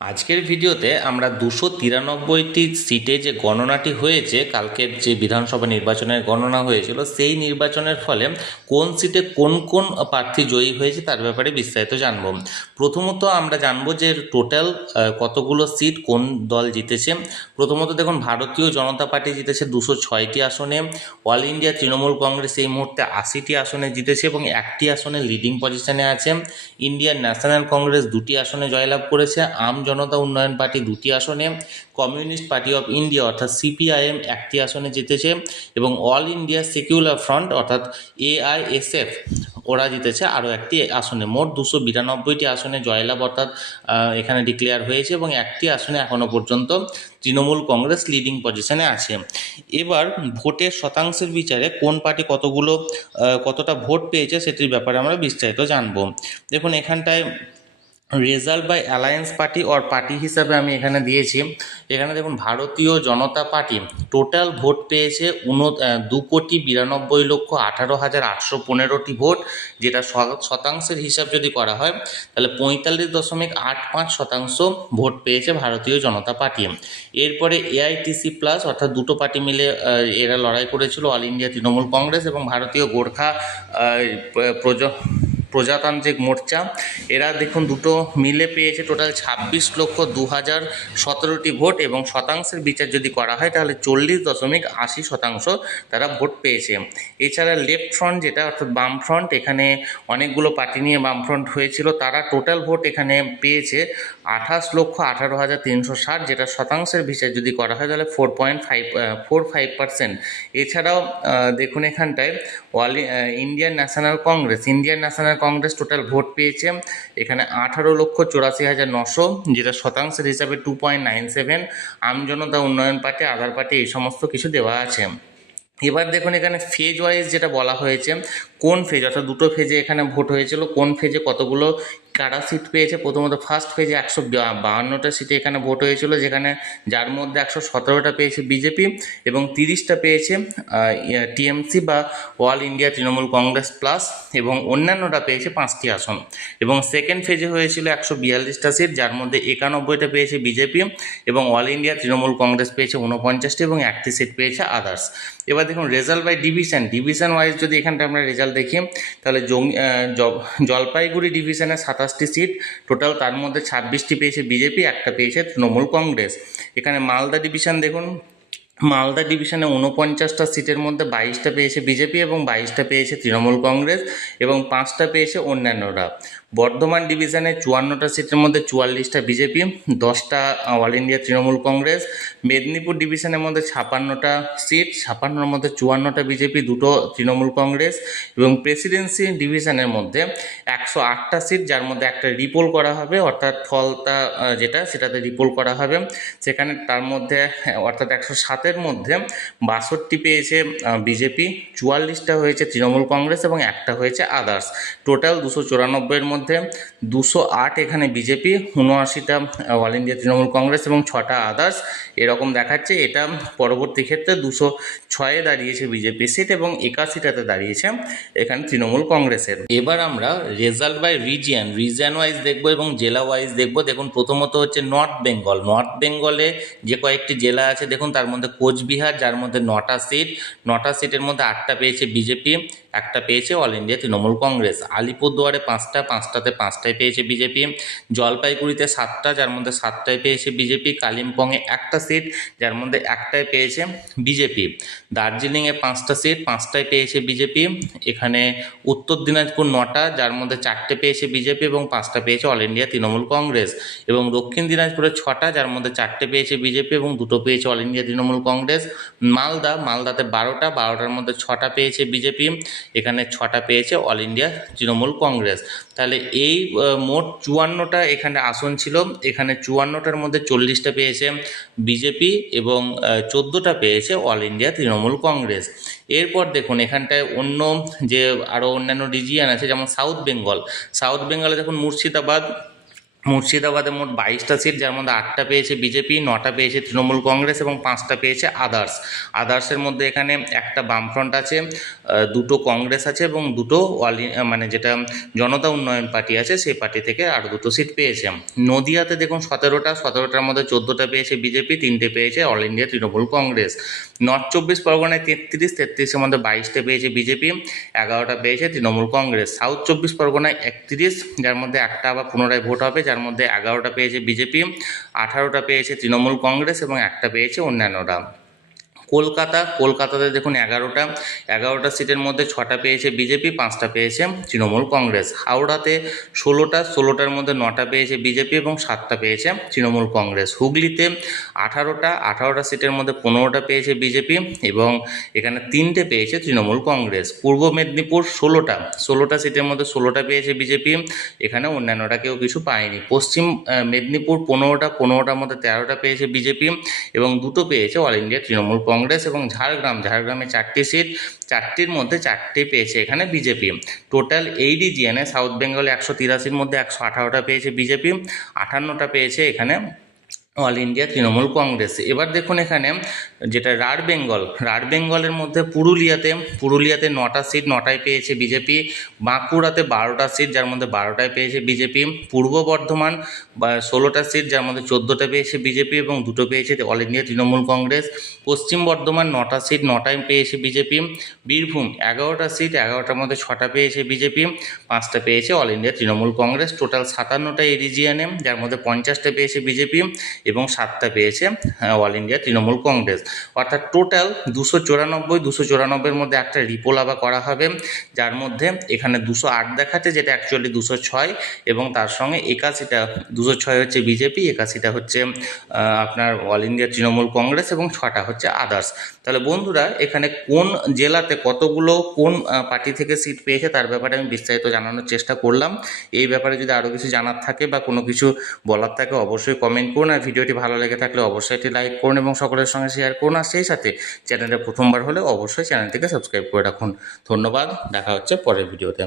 আজকের ভিডিওতে আমরা 293টি সিটে যে গণনাটি হয়েছে, কালকের যে বিধানসভা নির্বাচনের গণনা হয়েছিল, সেই নির্বাচনের ফলে কোন সিটে কোন কোন প্রার্থী জয়ী হয়েছে তার ব্যাপারে বিস্তারিত জানব। প্রথমত আমরা জানব যে টোটাল কতগুলো সিট কোন দল জিতেছে। প্রথমত দেখুন, ভারতীয় জনতা পার্টি জিতেছে 206টি আসনে, অল ইন্ডিয়া তৃণমূল কংগ্রেস এই মুহূর্তে 80টি আসনে জিতেছে এবং একটি আসনে লিডিং পজিশনে আছে। ইন্ডিয়ান ন্যাশনাল কংগ্রেস 2টি আসনে জয়লাভ করেছে, আম জনতা উন্নয়ন পার্টি 2টি আসনে, কমিউনিস্ট পার্টি অফ ইন্ডিয়া অর্থাৎ সিপিআইএম 1টি আসনে জিতেছে এবং অল ইন্ডিয়া সেকুলার ফ্রন্ট অর্থাৎ এআইএসএফ ওরা জিতেছে আরও একটি আসনে। মোট 292টি আসনে জয়লাভ অর্থাৎ এখানে ডিক্লেয়ার হয়েছে এবং একটি আসনে এখনও পর্যন্ত তৃণমূল কংগ্রেস লিডিং পজিশনে আছে। এবার ভোটের শতাংশের বিচারে কোন পার্টি কতটা ভোট পেয়েছে সেটির ব্যাপারে আমরা বিস্তারিত জানব। দেখুন, এখানটায় result by alliance party or party হিসাবে আমি এখানে দিয়েছি। এখানে দেখুন, ভারতীয় জনতা পার্টি টোটাল ভোট পেয়েছে 2,92,18,815টি ভোট, যেটা শতাংশের হিসাব যদি করা হয় তাহলে 45.85% ভোট পেয়েছে ভারতীয় জনতা পার্টি। এরপরে এআইটিসি প্লাস অর্থাৎ দুটো পার্টি মিলে এরা লড়াই করেছিল, অল ইন্ডিয়া তৃণমূল কংগ্রেস এবং ভারতীয় গোর্খা প্রজাতান্ত্রিক মোর্চা। এরা দেখুন দুটো মিলে পেয়েছে টোটাল 26,02,017টি ভোট এবং শতাংশের বিচার যদি করা হয় তাহলে 40.80% তারা ভোট পেয়েছে। এছাড়া লেফট ফ্রন্ট যেটা অর্থাৎ বামফ্রন্ট, এখানে অনেকগুলো পার্টি নিয়ে বামফ্রন্ট হয়েছিল, তারা টোটাল ভোট এখানে পেয়েছে 28,18,360, যেটা শতাংশের বিচার যদি করা হয় তাহলে 4.45%। এছাড়াও দেখুন এখানটায় Indian national Congress total vote পেয়েছে এখানে 18,84,900, যেটা শতাংশের হিসাবে 2.97। আম জনতা উন্নয়ন পার্টি, আধার পার্টি এই সমস্ত কিছু দেওয়া আছে। এবার দেখুন, এখানে ফেজ ওয়াইজ যেটা বলা হয়েছে, কোন ফেজ অর্থাৎ দুটো ফেজে এখানে ভোট হয়েছিল, কোন ফেজে কতগুলো কারা সিট পেয়েছে। প্রথমত ফার্স্ট ফেজে 152টা সিটে এখানে ভোট হয়েছিল, যেখানে যার মধ্যে 117টা পেয়েছে বিজেপি এবং 30টা পেয়েছে টিএমসি বা all India Trinamool Congress plus এবং অন্যান্যটা পেয়েছে 5টি আসন। এবং সেকেন্ড ফেজে হয়েছিল 142টা সিট, যার মধ্যে 91টা পেয়েছে বিজেপি এবং অল ইন্ডিয়া তৃণমূল কংগ্রেস পেয়েছে 49টি এবং একটি সিট পেয়েছে আদার্স। এবার দেখুন রেজাল্ট বাই ডিভিশন ওয়াইজ যদি এখানটা আমরা রেজাল্ট দেখি তাহলে জলপাইগুড়ি ডিভিশনে 27টি সিট টোটাল, তার মধ্যে 26টি পেয়েছে বিজেপি, একটা পেয়েছে তৃণমূল কংগ্রেস। এখানে মালদা ডিভিশন দেখুন, মালদা ডিভিশনে 49টা সিটের মধ্যে 22টা পেয়েছে বিজেপি এবং 22টা পেয়েছে তৃণমূল কংগ্রেস এবং 5টা পেয়েছে অন্যান্যরা। বর্ধমান ডিভিশনে 54টা সিটের মধ্যে 44টা বিজেপি, 10টা অল ইন্ডিয়া তৃণমূল কংগ্রেস। মেদিনীপুর ডিভিশনের মধ্যে 56টা সিট, 56টার মধ্যে 54টা বিজেপি, 2টো তৃণমূল কংগ্রেস। এবং প্রেসিডেন্সি ডিভিশনের মধ্যে 108টা সিট, যার মধ্যে একটা রিপোল করা হবে অর্থাৎ ফলতা সেটাতে রিপোল করা হবে। সেখানে তার মধ্যে অর্থাৎ 107-এর মধ্যে 62টি পেয়েছে বিজেপি, 44টা হয়েছে তৃণমূল কংগ্রেস এবং একটা হয়েছে আদার্স। টোটাল 294-এর মধ্যে 208 এখানে বিজেপি, 79টা অল ইন্ডিয়া তৃণমূল কংগ্রেস এবং 6টা আদার্স এরকম দেখাচ্ছে। এটা পরবর্তী ক্ষেত্রে 206-এ দাঁড়িয়েছে বিজেপি সিট এবং 81টাতে দাঁড়িয়েছে এখানে তৃণমূল কংগ্রেসের। এবার আমরা রেজাল্ট বাই রিজিয়ন ওয়াইজ দেখব এবং জেলা ওয়াইজ দেখব। দেখুন, প্রথমত হচ্ছে নর্থ বেঙ্গলে যে কয়েকটি জেলা আছে দেখুন, তার মধ্যে কোচবিহার, যার মধ্যে 9টা সিটের মধ্যে 8টা পেয়েছে বিজেপি, একটা পেয়েছে অল ইন্ডিয়া তৃণমূল কংগ্রেস। আলিপুরদুয়ারে 5টাতে 5টাই পেয়েছে বিজেপি। জলপাইগুড়িতে 7টা, যার মধ্যে 7টাই পেয়েছে বিজেপি। কালিম্পংয়ে একটা সিট, যার মধ্যে একটাই পেয়েছে বিজেপি। দার্জিলিংয়ে 5টা সিট, 5টাই পেয়েছে বিজেপি। এখানে উত্তর দিনাজপুর 9টা, যার মধ্যে 4টে পেয়েছে বিজেপি এবং 5টা পেয়েছে অল ইন্ডিয়া তৃণমূল কংগ্রেস। এবং দক্ষিণ দিনাজপুরে 6টা, যার মধ্যে 4টে পেয়েছে বিজেপি এবং 2টো পেয়েছে অল ইন্ডিয়া তৃণমূল কংগ্রেস। মালদাতে 12টার মধ্যে 6টা পেয়েছে বিজেপি, এখানে 6টা পেয়েছে অল ইন্ডিয়া তৃণমূল কংগ্রেস। তাহলে এই মোট 54টা এখানে আসন ছিল, এখানে 54টার মধ্যে 40টা পেয়েছে বিজেপি এবং 14টা পেয়েছে অল ইন্ডিয়া তৃণমূল কংগ্রেস। এরপর দেখুন এখানটায় আরও অন্যান্য রিজিয়ন আছে, যেমন সাউথ বেঙ্গলে দেখুন মুর্শিদাবাদ মুর্শিদাবাদে মোট 22টা সিট, যার মধ্যে 8টা পেয়েছে বিজেপি, 9টা পেয়েছে তৃণমূল কংগ্রেস এবং 5টা পেয়েছে আদার্স। আদার্সের মধ্যে এখানে একটা বামফ্রন্ট আছে, দুটো কংগ্রেস আছে এবং দুটো মানে যেটা জনতা উন্নয়ন পার্টি আছে সেই পার্টি থেকে আরও দুটো সিট পেয়েছে। নদিয়াতে দেখুন 17টার মধ্যে 14টা পেয়েছে বিজেপি, 3টে পেয়েছে all India Trinamool Congress. North 24 পরগনায় 33-33-এর মধ্যে 22টা পেয়েছে বিজেপি, 11টা পেয়েছে তৃণমূল কংগ্রেস। সাউথ 24 পরগনায় 31, যার মধ্যে একটা আবার পুনরায় ভোট হবে, যার মধ্যে 11টা পেয়েছে বিজেপি, 18টা পেয়েছে তৃণমূল কংগ্রেস এবং একটা পেয়েছে অন্যান্যরা। কলকাতাতে দেখুন 11টা সিটের মধ্যে 6টা পেয়েছে বিজেপি, 5টা পেয়েছে তৃণমূল কংগ্রেস। হাওড়াতে 16টার মধ্যে 9টা পেয়েছে বিজেপি এবং 7টা পেয়েছে তৃণমূল কংগ্রেস। হুগলিতে 18টা সিটের মধ্যে 15টা পেয়েছে বিজেপি এবং এখানে 3টে পেয়েছে তৃণমূল কংগ্রেস। পূর্ব মেদিনীপুর 16টা সিটের মধ্যে 16টা পেয়েছে বিজেপি, এখানে অন্যান্যরা কেউ কিছু পায়নি। পশ্চিম মেদিনীপুর 15টার মধ্যে 13টা পেয়েছে বিজেপি এবং 2টো পেয়েছে অল ইন্ডিয়া তৃণমূল কংগ্রেস। এবং ঝাড়গ্রামে 4টি সিট, 4টির মধ্যে 4টে পেয়েছে এখানে বিজেপি। টোটাল এই রিজিয়নে সাউথ বেঙ্গলে 183-র মধ্যে 118টা পেয়েছে বিজেপি, 58টা পেয়েছে এখানে অল ইন্ডিয়া তৃণমূল কংগ্রেস। এবার দেখুন এখানে যেটা রাঢ় বেঙ্গলের মধ্যে পুরুলিয়াতে 9টা সিট, 9টায় পেয়েছে বিজেপি। বাঁকুড়াতে 12টা সিট, যার মধ্যে 12টায় পেয়েছে বিজেপি। পূর্ব বর্ধমান 16টা সিট, যার মধ্যে 14টা পেয়েছে বিজেপি এবং 2টো পেয়েছে অল ইন্ডিয়া তৃণমূল কংগ্রেস। পশ্চিম বর্ধমান 9টা সিট, 9টায় পেয়েছে বিজেপি। বীরভূম 11টা সিট, 11টার মধ্যে 6টা পেয়েছে বিজেপি, 5টা পেয়েছে all India Trinamool Congress. Total 57টা এই রিজিয়নে, যার মধ্যে 50টা পেয়েছে বিজেপি এবং 7টা পেয়েছে অল ইন্ডিয়া তৃণমূল কংগ্রেস। অর্থাৎ টোটাল 294-294-এর মধ্যে একটা রিপোল আবার করা হবে, যার মধ্যে এখানে 208 দেখাচ্ছে, যেটা অ্যাকচুয়ালি 206, এবং তার সঙ্গে 81টা 206 হচ্ছে বিজেপি, 81টা হচ্ছে আপনার অল ইন্ডিয়া তৃণমূল কংগ্রেস এবং 6টা হচ্ছে আদার্স। তাহলে বন্ধুরা এখানে কোন জেলাতে কতগুলো কোন পার্টি থেকে সিট পেয়েছে তার ব্যাপারে আমি বিস্তারিত জানানোর চেষ্টা করলাম। এই ব্যাপারে যদি আরও কিছু জানার থাকে বা কোনো কিছু বলার থাকে অবশ্যই কমেন্ট করুন, আর ভিডিওটি ভালো লেগে থাকলে অবশ্যই একটি লাইক করুন এবং সকলের সঙ্গে শেয়ার করুন, আর সেই সাথে চ্যানেলে প্রথমবার হলে অবশ্যই চ্যানেলটিকে সাবস্ক্রাইব করে রাখুন। ধন্যবাদ, দেখা হচ্ছে পরের ভিডিওতে।